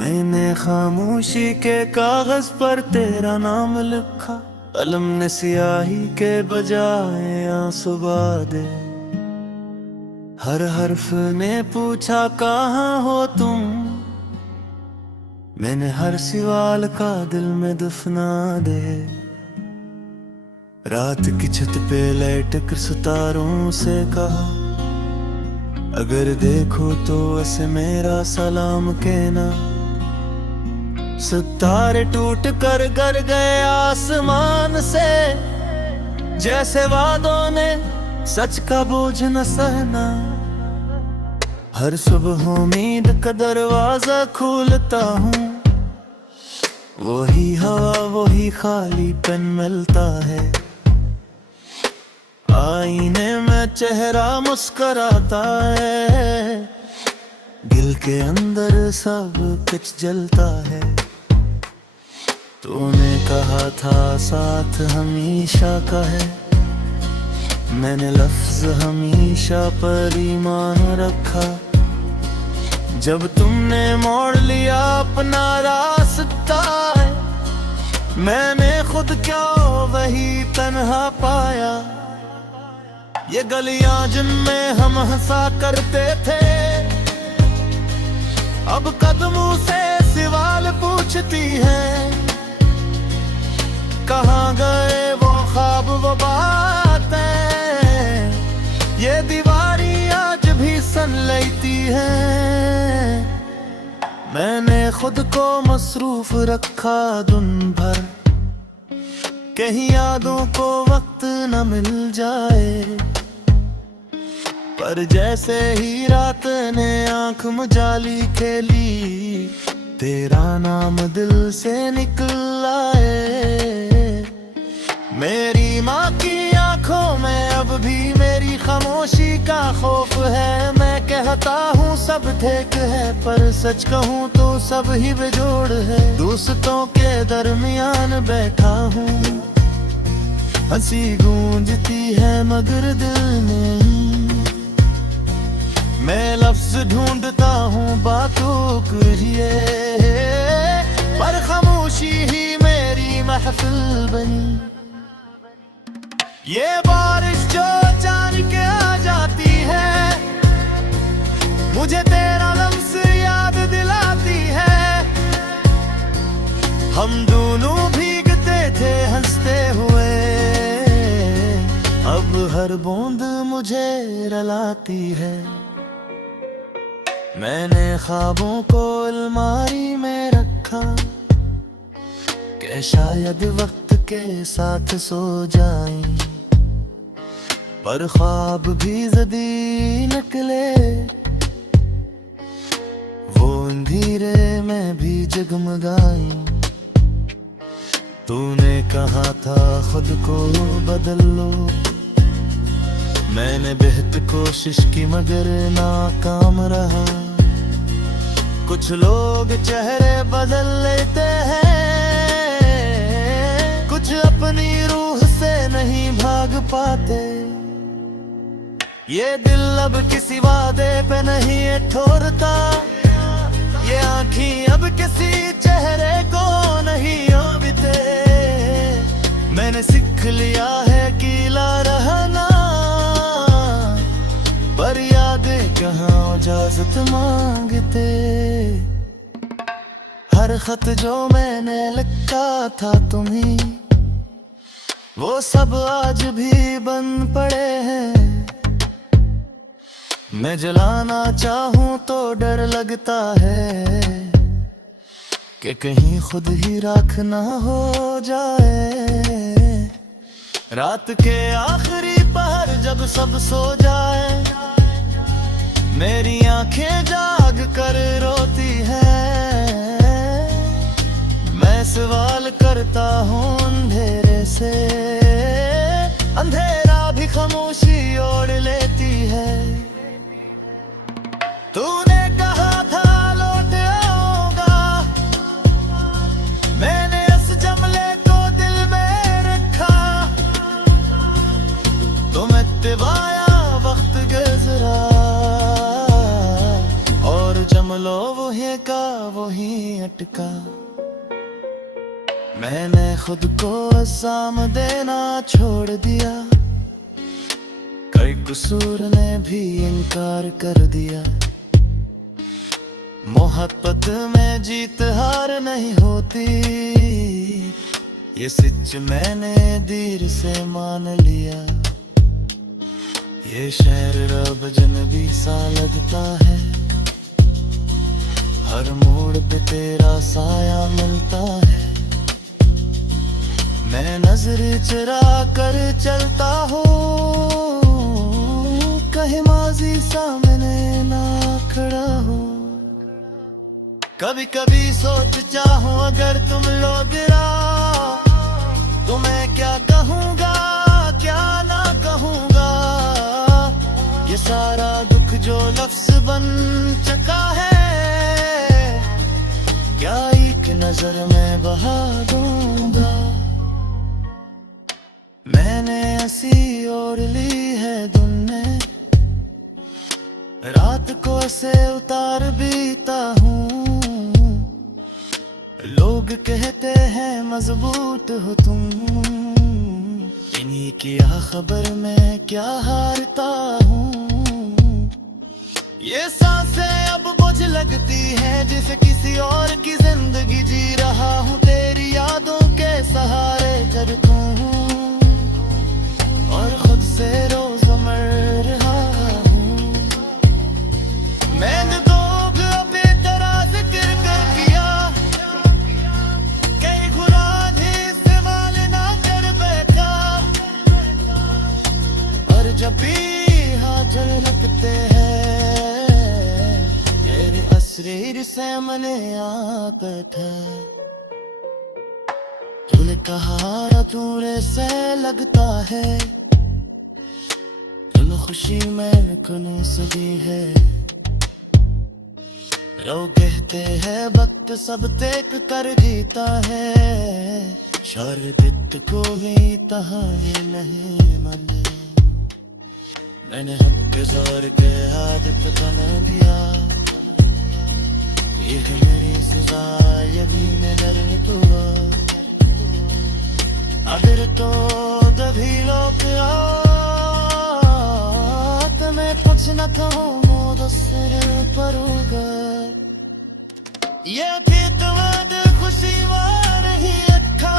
मैंने खामोशी के कागज पर तेरा नाम लिखा, कलम ने सियाही के बजाय आंसू दे। हर हर्फ ने पूछा कहाँ हो तुम, मैंने हर सवाल का दिल में दफना दे। रात की छत पे लेट कर सितारों से कहा, अगर देखो तो ऐसे मेरा सलाम कहना। सितारे टूट कर गिर गए आसमान से, जैसे वादों ने सच का बोझ न सहना। हर सुबह उम्मीद का दरवाजा खोलता हूँ, वही हवा वही खालीपन मिलता है। आईने में चेहरा मुस्कुराता है, दिल के अंदर सब कुछ जलता है। तूने कहा था साथ हमेशा का है, मैंने लफ्ज हमेशा पर ईमान रखा। जब तुमने मोड़ लिया अपना रास्ता है, मैंने खुद क्यों वही तन्हा पाया। ये गलियां जिनमें हम हंसा करते थे, अब कदमों से सवाल पूछती हैं। कहाँ गए वो ख्वाब वो बातें, ये दीवारी आज भी सन लेती है। मैंने खुद को मसरूफ रखा दिन भर, कहीं यादों को वक्त न मिल जाए। पर जैसे ही रात ने आंख मुजाली खेली, तेरा नाम दिल से निकल आए। मेरी माँ की आंखों में अब भी मेरी खामोशी का खौफ है। मैं कहता हूँ सब ठीक है, पर सच कहूँ तो सब ही बेजोड़ है। दोस्तों के दरमियान बैठा हूँ, हंसी गूंजती है मगर दिल में। मैं लफ्ज ढूंढता हूँ बातों के लिए, पर खामोशी ही मेरी महफिल बनी। ये बारिश जो जान के आ जाती है, मुझे तेरा लम्स याद दिलाती है। हम दोनों भीगते थे हंसते हुए, अब हर बूंद मुझे रुलाती है। मैंने ख्वाबों को अलमारी में रखा, कि शायद वक्त के साथ सो जाएं। पर ख्वाब भी जदी निकले, वो अंधेरे में भी जगमगाई। तूने कहा था खुद को बदल लो, मैंने बेहद कोशिश की मगर नाकाम रहा। कुछ लोग चेहरे बदल लेते हैं, कुछ अपनी रूह से नहीं भाग पाते। ये दिल अब किसी वादे पे नहीं ठोरता, ये आँखें अब किसी चेहरे को नहीं ओबते। मैंने सीख लिया है गीला रहना, पर यादें कहाँ इजाजत मांगते। हर खत जो मैंने लिखा था तुम्हीं, वो सब आज भी बंद पड़े हैं। मैं जलाना चाहूं तो डर लगता है, कि कहीं खुद ही राख ना हो जाए। रात के आखिरी पहर जब सब सो जाए, मेरी आंखें जाग कर रोती हैं। मैं सवाल करता हूँ अंधेरे से, अंधेरा भी खामोशी ओढ़ लेती है। तूने कहा था लौट आऊंगा, मैंने इस जमले को दिल में रखा। तुम इत्तेबाया वक्त गुजरा, और जमलो वही का वही टिका। मैंने खुद को इल्जाम देना छोड़ दिया, कई कसूर ने भी इनकार कर दिया। मोहब्बत में जीत हार नहीं होती, ये सच मैंने देर से मान लिया। ये शहर रब जनबी सा लगता है, हर मोड़ पे तेरा साया मिलता है। मैं नजर चुरा कर चलता हूँ, कहीं माजी सामने ना खड़ा हो। कभी कभी सोचता हूँ अगर तुम लो गिरा तो मैं क्या कहूँगा, क्या ना कहूँगा। ये सारा दुख जो लफ्ज बन चुका है, क्या एक नजर में बहा दूंगा। मैंने ऐसी ओढ़ ली है दुनिया, रात को ऐसे उतार बीता हूँ। लोग कहते हैं मजबूत हो तुम, इन्हीं की खबर में क्या हारता हूँ। ये सांसें अब बोझ लगती हैं, जैसे किसी और की जिंदगी जी रहा हूँ। तेरी यादों के सहारे चलता हूँ और खुद से रोज मर रहा हूँ। मैंने तो अपने तरह जिक्र कर किया, कई गुनाह इस्तेमाल ना कर बैठा। और जब भी हाथ लगते हैं, तेरे असरीर से मने आ बैठा। तूने कहा तूने से लगता है, तुम खुशी में कुन सदी है। लोग कहते हैं वक्त सब देख कर जीता है, शर्दित को भी तहाई नहीं मने। मैंने हक जोर के आदत बना दिया, ये मेरी सजा यही नजर हुआ। अगर तो तभी लोग मैं कुछ न कहूँ दूसरे पर ये भी तुम्हारी खुशी वार ही अच्छा।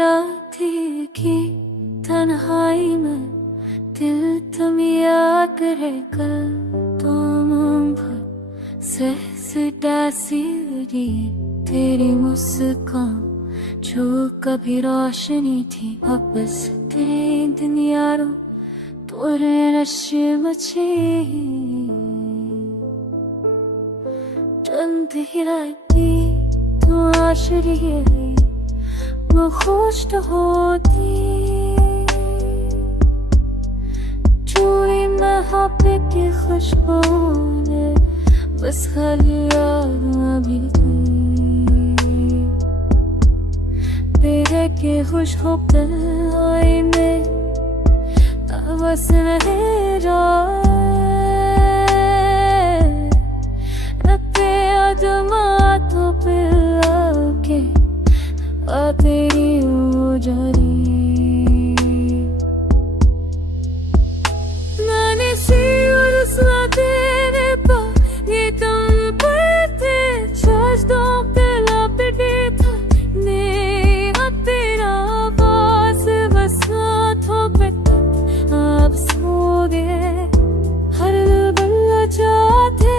राती की तन्हाई में दिल तुम याद करे कल तुम सहसटासी तेरी मुस्कान जो कभी रोशनी थी, वापस तेरे दुनिया रो तोरे नशे मचे। चंद ही राती तू आशरी है, मैं खुश तो होती। चूड़ी में हापे की खुशबू ने बस खाली याद भी थी। तेरे के खुश होते आई में बस नहीं रहा। आदमा तो पिला के तेरी उजारी। मैंने सी और तेरे पर ये तुम पर थे, सजदों पे लपेटे था ने तेरा पास बस हाथों पे आप सो गए। हर बल्ला जाते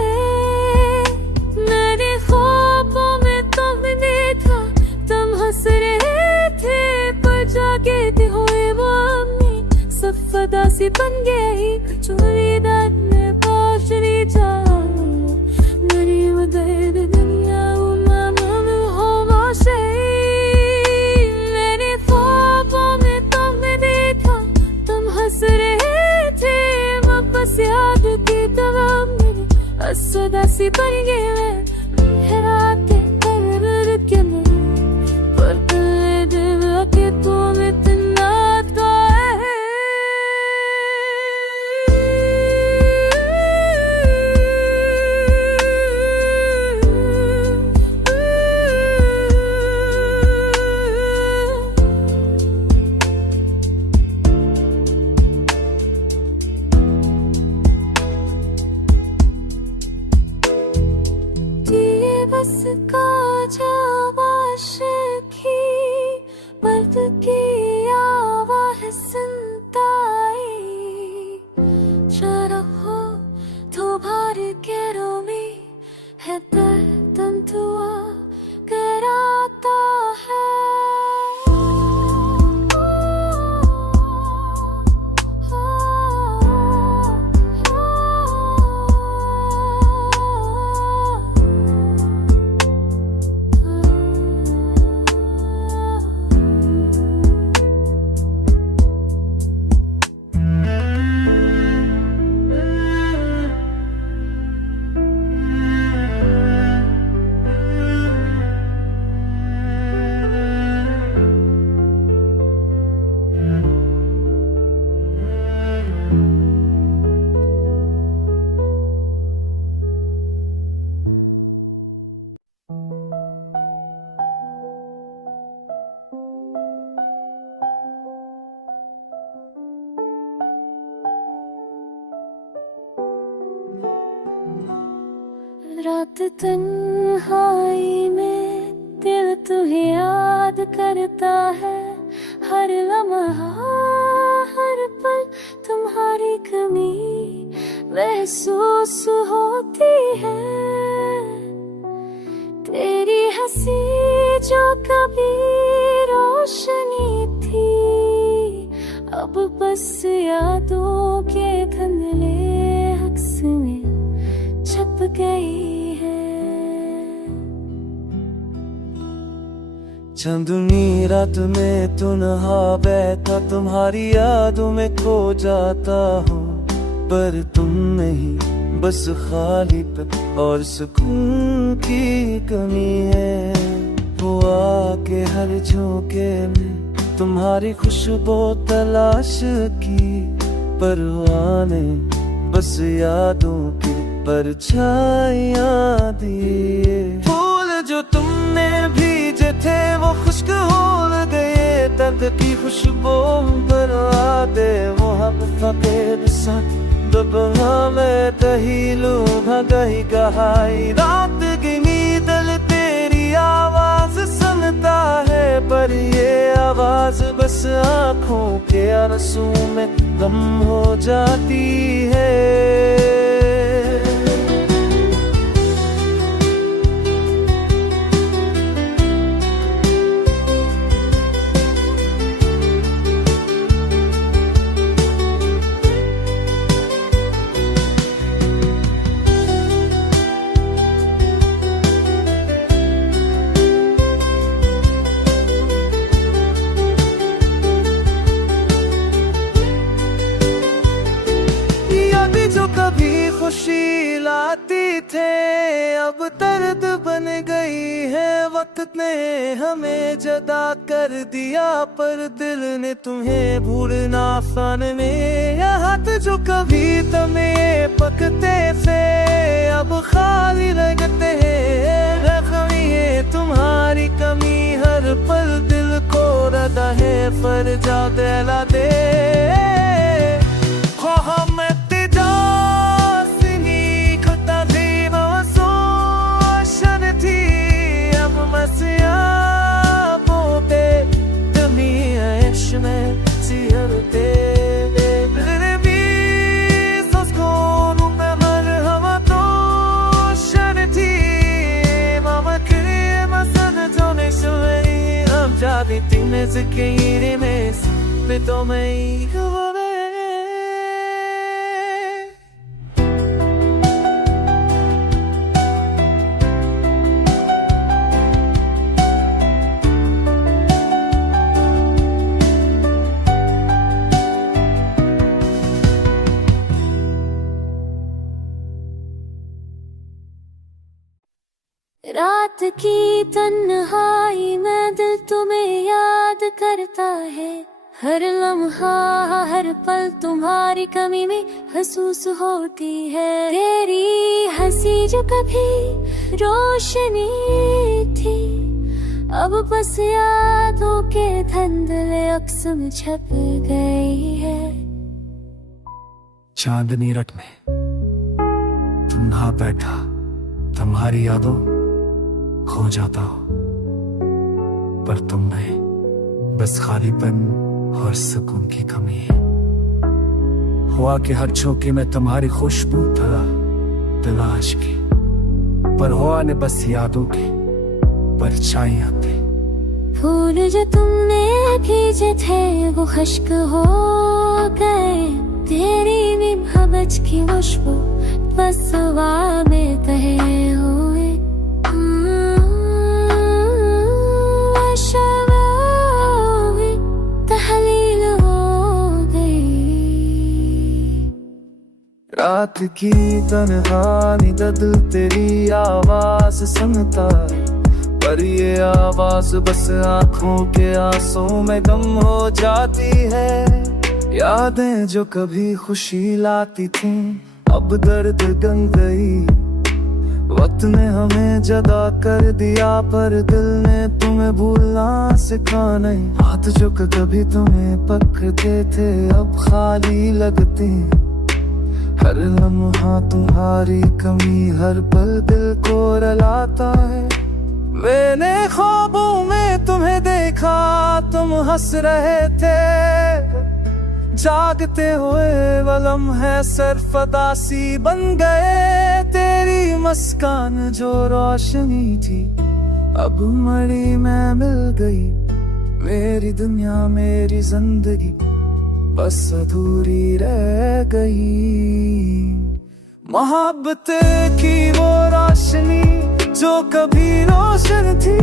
मैंने ख्वाबों में तुमने था, तुम हंस रहे थे पर जागे थे हुए वो अपनी सब फदा सी बन गई। चोरी दाद में पाशरी जा मेरी मदद दुनिया उमाम हो वाशे। मैंने ख्वाबों में तुमने देखा, तुम हंस रहे थे वापस याद करेंगे मैं रातें कर के मैं पर दिल के तुम इतना तो है ये बस का आशिकी मर्द की आवाज़ सुनताई चरखो तो भार के रोमी है तंतुआ कराता रात तन्हाई में दिल तुझे याद करता है हर लम्हा हर पल तुम्हारी कमी महसूस होती है तेरी हंसी जो कभी रोशनी थी अब बस यादों के धुंधले अक्स में छप गई है चंदनी रात में तन्हा बैठा तुम्हारी यादों में खो जाता हूँ पर तुम नहीं बस खाली पे और सुकून की कमी है हुआ के हर झोंके में तुम्हारी खुशबू तलाश की परवाह ने बस यादों की परछाइयाँ दिए फूल जो तुमने भीजे थे वो खुश्क हो गए तब की खुशबू बरसाते मोहब्बत के साथ दबना मैं दही लूँगा कहीं कहाई रात गिनी दिल तेरी आवाज सुनता है पर ये आवाज बस आँखों के आंसू में गम हो जाती है जो कभी खुशी लाती थे अब दर्द बन गई है वक्त ने हमें जुदा कर दिया पर दिल ने तुम्हें भूलना आसान में यह हाथ जो कभी तुम्हें पकते थे अब खाली लगते हैं रखी है तुम्हारी कमी हर पल दिल को रदा है पर जा दिला दे Quiere mes, me tomei रात की तन्हाई में दिल तुम्हें याद करता है, हर लम्हा हर पल तुम्हारी कमी में महसूस होती है। तेरी हंसी जो कभी रोशनी थी, अब बस यादों के धुंधले अक्स में छप गई है। चांदनी रट में तुम ना बैठा, तुम्हारी यादों खो जाता हो, पर तुम नहीं, बस खालीपन और सुकून की कमी है। हुआ कि हर झोंके में तुम्हारी खुशबू था तलाश की, पर हुआ ने बस यादों की परछाइयां थी। फूल जो तुमने भेजे थे वो खुश्क हो गए, तेरी निभावच की खुशबू बस हवा में कहे हुए। तहलील हो गई। रात की तन्हाई का दिल तेरी आवाज सुनता है, पर ये आवाज बस आंखों के आंसू में गम हो जाती है। यादें जो कभी खुशी लाती थी अब दर्द गन गई। वक्त ने हमें जदा कर दिया, पर दिल ने तुम्हें भूलना सिखा नहीं। हाथ जो कभी तुम्हें पकड़ते थे अब खाली लगते। हर लम्हा तुम्हारी कमी हर पल दिल को रुलाता है। मैंने ख्वाबों में तुम्हें देखा, तुम हंस रहे थे, जागते हुए वलम है सरफदासी बन गए। तेरी मुस्कान जो रोशनी थी अब मड़ी में मिल गई। मेरी दुनिया मेरी जिंदगी बस अधूरी रह गई। मोहब्बत की वो रोशनी जो कभी रोशन थी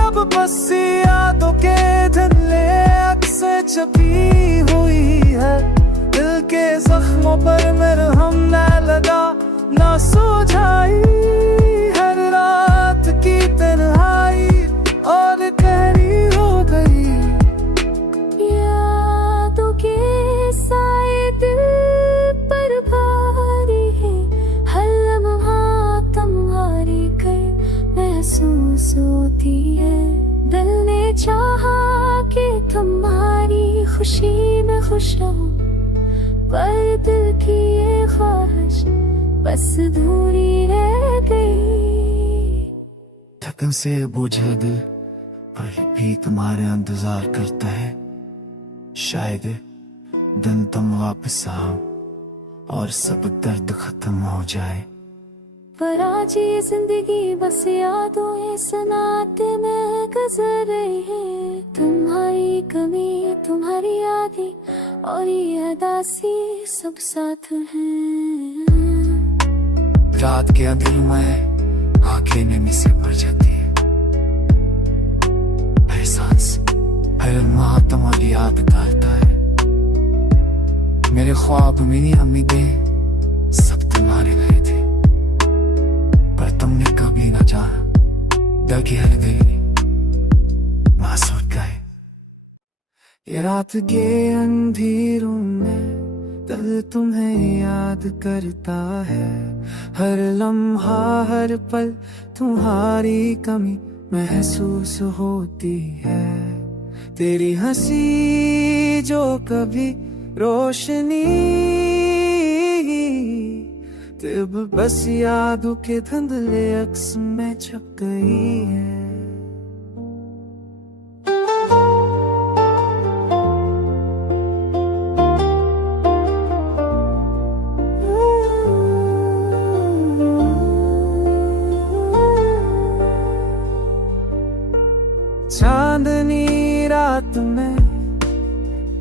अब बस यादों के धुंधले अक्स छपी हुई है। दिल के जख्मों पर मरहम न लगा न सुझाई। हर रात की तन्हाई और गहरी हो गई। यादों के साए दिल पर भारी है, हर लम्हा तुम्हारी कर महसूस होती है। दिल ने चाहा कि तुम्हारी खुशी में खुश रहूं, पर दिल की ये ख्वाहिश बस दूरी रह गई। थकन से बोझा दिल पर भी तुम्हारे इंतजार करता है। शायद दिन तुम वापस आओ और सब दर्द खत्म हो जाए। पर आज ये जिंदगी बस यादों ये सनाते में गुजर रही है। तुम्हारी कमी तुम्हारी यादें और ये अदासी सब साथ हैं। रात के अंधेरों में आंखें नमी से भर जाती है। हर सांस हर लम्हा तुम्हारी याद करता है। मेरे ख्वाब मेरी उम्मीदें सब तुम्हारे लिए थे, पर तुमने कभी न जाना दिल की हर दिल मासूम गए। ये रात के अंधेरों में दिल तुम्हें याद करता है। हर लम्हा हर पल तुम्हारी कमी महसूस होती है। तेरी हंसी जो कभी रोशनी तब बस यादों के धुंधले अक्स में छप गई है। चांदनी रात में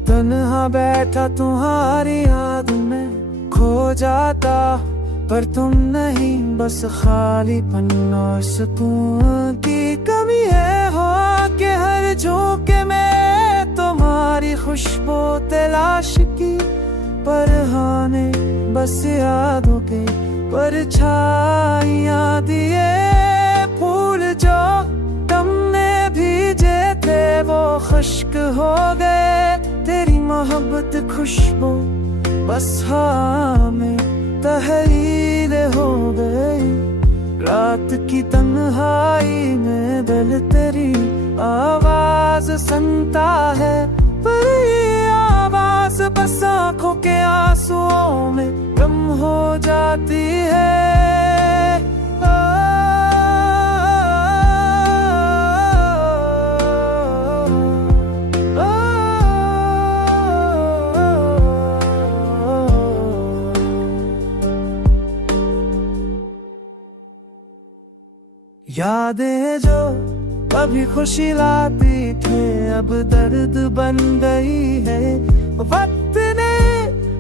तन्हा बैठा तुम्हारी याद में खो जाता, पर तुम नहीं, बस खालीपन और सुकून की कमी है। हो के हर झोंके में तुम्हारी खुशबू तलाश की, पर हाने बस यादों के परछाइयां दिए। रात खुशबू बस हाँ में तहरीर हो गई। रात की तन्हाई में दिल तेरी आवाज सुनता है, पर ये आवाज बस आंखों के आंसुओं में कम हो जाती है। यादें जो कभी खुशी लाती थे अब दर्द बन गई है। वक्त ने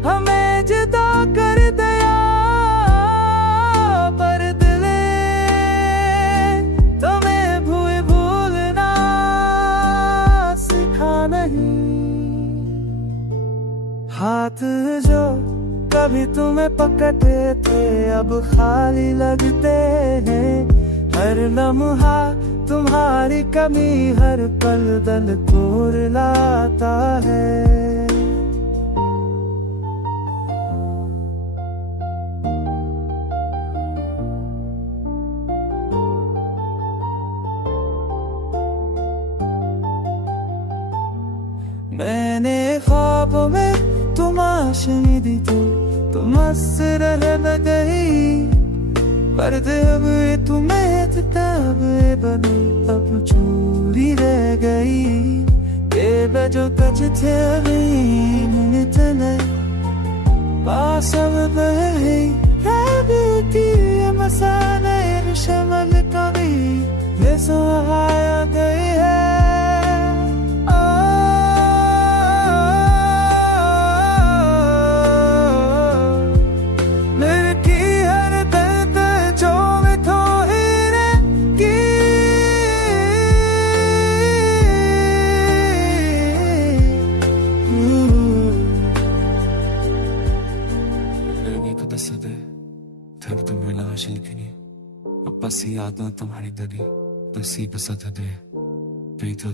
हमें जुदा कर दिया, पर दिले तुम्हें भूलना सिखा नहीं। हाथ जो कभी तुम्हें पकड़ते थे अब खाली लगते हैं। हर लम्हा तुम्हारी कमी हर पल दिल तोड़ लाता है। मैंने ख्वाबों में तुम आशनी दी थी, तुम हंस रह गई, पर अब ये तुम्हें किताब बनी अब चोरी रह गई। बेवजह कच थे पास अब बहे की मसाला शमल कभी ये सुहाया गई है। बस याद तुम्हारी दरी बसी बसत दे बेहतर